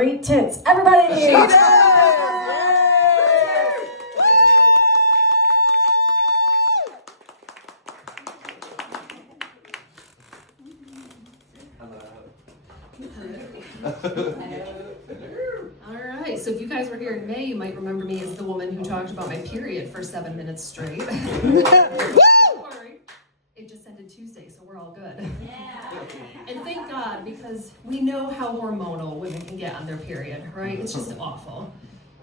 Great tits, everybody! She does! Alright, so if you guys were here in May, you might remember me as the woman who talked about my period for 7 minutes straight. Don't worry, it just ended Tuesday, so we're all good. Yeah. And thank God, because we know how hormonal women can get on their period, right? It's just awful.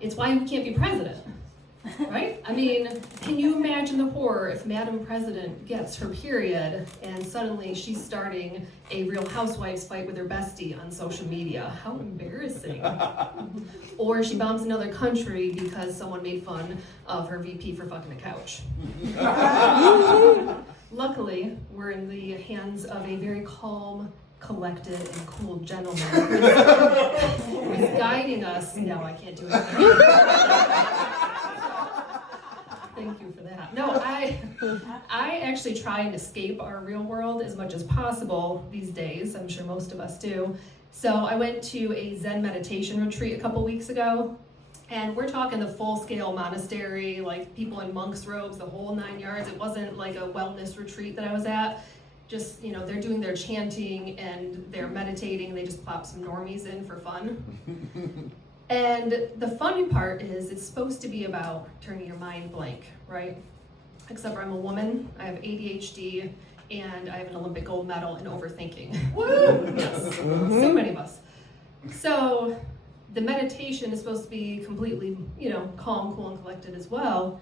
It's why we can't be president, right? I mean, can you imagine the horror if Madam President gets her period and suddenly she's starting a Real Housewives fight with her bestie on social media? How embarrassing. Or she bombs another country because someone made fun of her VP for fucking a couch. Luckily, we're in the hands of a very calm, collected, and cool gentleman who's guiding us. No, I can't do it. Thank you for that. No, I actually try and escape our real world as much as possible these days. I'm sure most of us do. So I went to a Zen meditation retreat a couple weeks ago. And we're talking the full-scale monastery, like people in monks' robes, the whole 9 yards. It wasn't like a wellness retreat that I was at. Just, you know, they're doing their chanting and they're meditating. They just plop some normies in for fun. And the funny part is it's supposed to be about turning your mind blank, right? Except for I'm a woman, I have ADHD, and I have an Olympic gold medal in overthinking. Woo! Yes, so many of us. So the meditation is supposed to be completely, you know, calm, cool, and collected as well.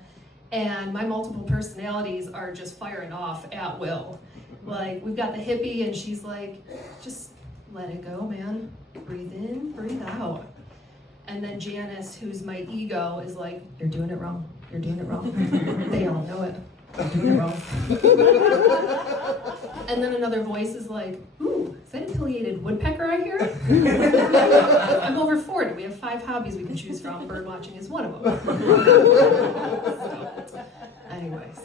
And my multiple personalities are just firing off at will. Like, we've got the hippie, and she's like, just let it go, man. Breathe in, breathe out. And then Janice, who's my ego, is like, you're doing it wrong. You're doing it wrong. They all know it. You're doing it wrong. And then another voice is like, ooh, is that a pileated woodpecker I hear? I'm over 40. We have 5 hobbies we can choose from. Bird watching is one of them. So, anyways.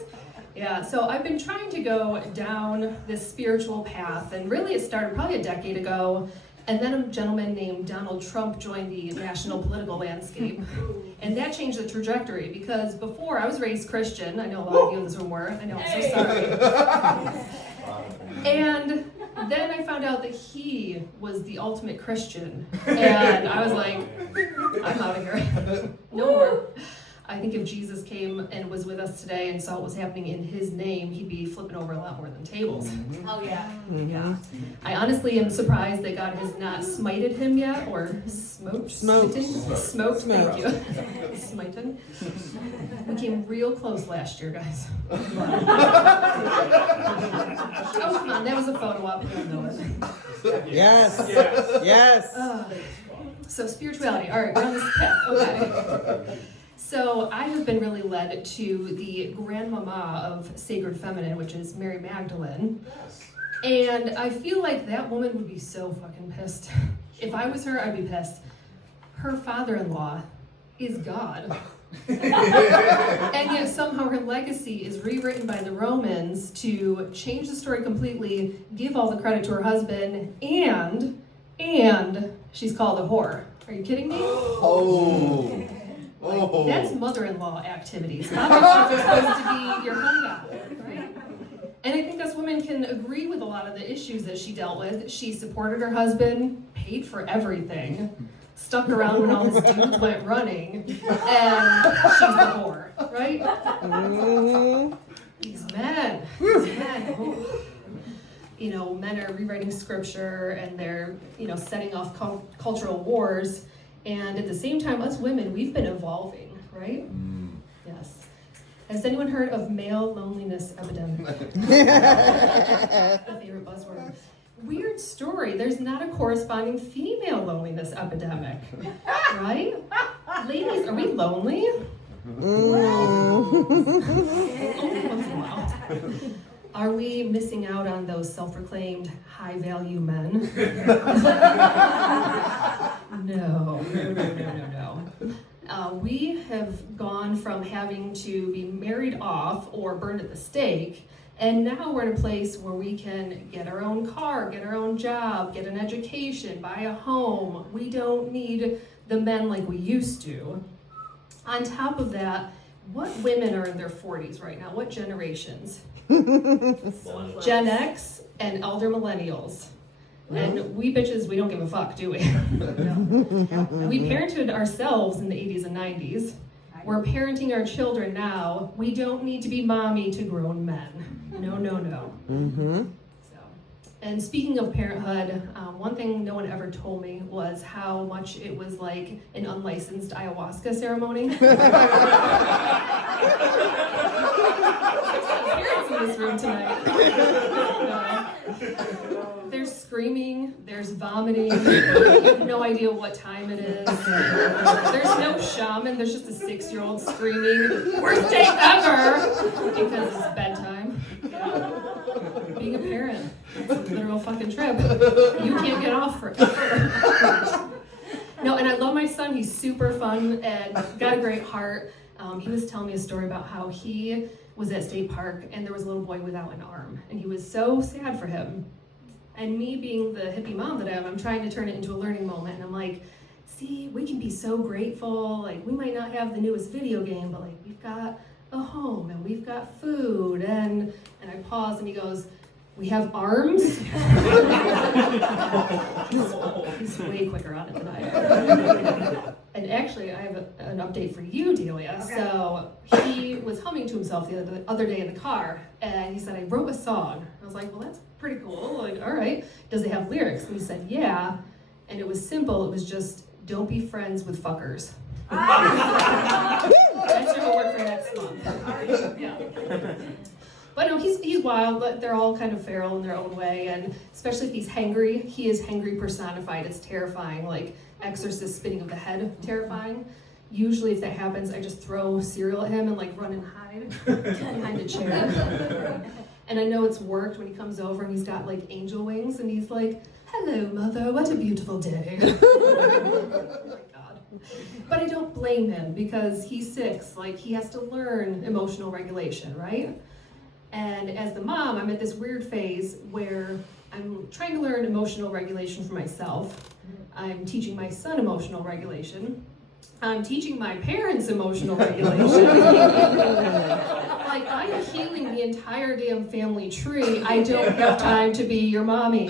Yeah, so I've been trying to go down this spiritual path, and really it started probably a decade ago. And then a gentleman named Donald Trump joined the national political landscape. And that changed the trajectory, because before I was raised Christian. I know a lot of you in this room were. I know, I'm so sorry. And then I found out that he was the ultimate Christian. And I was like, I'm out of here. No more. I think if Jesus came and was with us today and saw what was happening in his name, he'd be flipping over a lot more than tables. Oh, yeah. Yeah. I honestly am surprised that God has not smited him yet, or smoked. Thank you. Smitten. We came real close last year, guys. Oh, come on, that was a photo op. You'll know it. Yes. Yes. So spirituality. All right, we're on this path. Okay. So I have been really led to the grandmama of Sacred Feminine, which is Mary Magdalene. And I feel like that woman would be so fucking pissed. If I was her, I'd be pissed. Her father-in-law is God. And yet somehow her legacy is rewritten by the Romans to change the story completely, give all the credit to her husband, and she's called a whore. Are you kidding me? Oh. Like, that's mother-in-law activities. Mother-in-laws are supposed to be your home god, right? And I think us women can agree with a lot of the issues that she dealt with. She supported her husband, paid for everything, stuck around when all his dudes went running, and she's the whore, right? Mm-hmm. These men. Oh. You know, men are rewriting scripture, and they're, you know, setting off cultural wars. And at the same time, us women, we've been evolving, right? Yes. Has anyone heard of male loneliness epidemic? My favorite buzzword. Weird story. There's not a corresponding female loneliness epidemic, right? Ladies, are we lonely? Only once in a while. Are we missing out on those self-proclaimed high-value men? No. We have gone from having to be married off or burned at the stake, And now we're in a place where we can get our own car, get our own job, get an education, buy a home. We don't need the men like we used to. On top of that, what women are in their 40s right now? What generations? Gen X and elder millennials. And we bitches, we don't give a fuck, do we? We parented ourselves in the 80s and 90s. We're parenting our children now. We don't need to be mommy to grown men. No, no, no. So, and speaking of parenthood, one thing no one ever told me was how much it was like an unlicensed ayahuasca ceremony. Parents in this room tonight. There's screaming, there's vomiting, you have no idea what time it is. There's no shaman, there's just a 6-year-old screaming, worst day ever, because it's bedtime. Being a parent, it's a literal fucking trip. You can't get off forever. No, and I love my son, he's super fun and got a great heart. He was telling me a story about how he was at State Park and there was a little boy without an arm, and he was so sad for him. And me being the hippie mom that I am, I'm trying to turn it into a learning moment. And I'm like, see, we can be so grateful. Like, we might not have the newest video game, but like, we've got a home and we've got food. And I pause and he goes, we have arms? He's way quicker on it than I am. And actually, I have an update for you, Delia. Okay. So he was humming to himself the other day in the car, and he said, I wrote a song. I was like, well, that's pretty cool. Like, all right. Does it have lyrics? And he said, yeah. And it was simple. It was just, don't be friends with fuckers. That's your homework for next month. Yeah. But no, he's wild, but they're all kind of feral in their own way, and especially if he's hangry, he is hangry personified. It's terrifying, like Exorcist spinning of the head, terrifying. Usually if that happens, I just throw cereal at him and like run and hide behind a chair. And I know it's worked when he comes over and he's got like angel wings and he's like, hello mother, what a beautiful day. Oh my God. But I don't blame him because he's 6, like he has to learn emotional regulation, right? And as the mom, I'm at this weird phase where I'm trying to learn emotional regulation for myself. I'm teaching my son emotional regulation. I'm teaching my parents emotional regulation. Like, I'm healing the entire damn family tree. I don't have time to be your mommy.